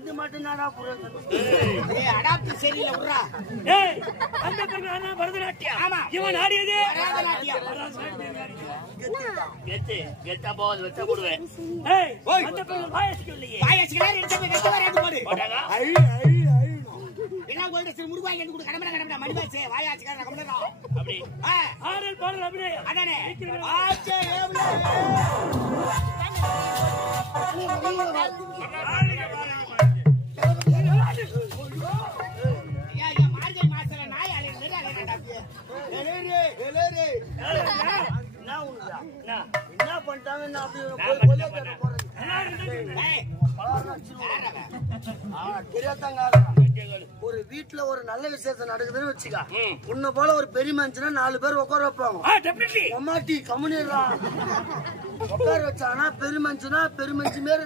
இது மட்டும் தானா சரியில்லை விட்றா. அந்த பெண்ணு பரதநாட்டியம். ஆமா. இவன் ஆடியது பரதநாட்டியம். கெத்து கெத்தா போது வெச்ச போடுவேன். அந்த பெண்ணு வாயசிக்கு இல்லையே. வாயசிக்கலாம் ரெண்டு வெச்சு வராது போடு. போடாதா? என்ன கோல்ட் சிறு முருகாய் எடுத்து கொடு. கடமடா மணிவாசே வாயாச்சிக்கார கடமடா. அப்படி ஆடல் பாடல் அப்படியே அதானே ஆச்சே ஏவ்ல. யா மார்கழி மாசத்துல நாய் அலை நிறாடா. எலேரே என்ன பண்ணிட்டாங்க? என்ன அப்படி கொல்ல தேட போறேன். ஒரு வீட்டுல ஒரு நல்ல விசேஷம் நடக்குதுன்னு வச்சுக்கா, உன்ன போல ஒரு பெரிய மனுஷனா 4 பேர் உட்கார வைப்பாங்க. அம்மாட்டி கம்முனிடுறா உட்கார வச்சானா பெரிய மனுஷனா பெருமனுஷன் மாரி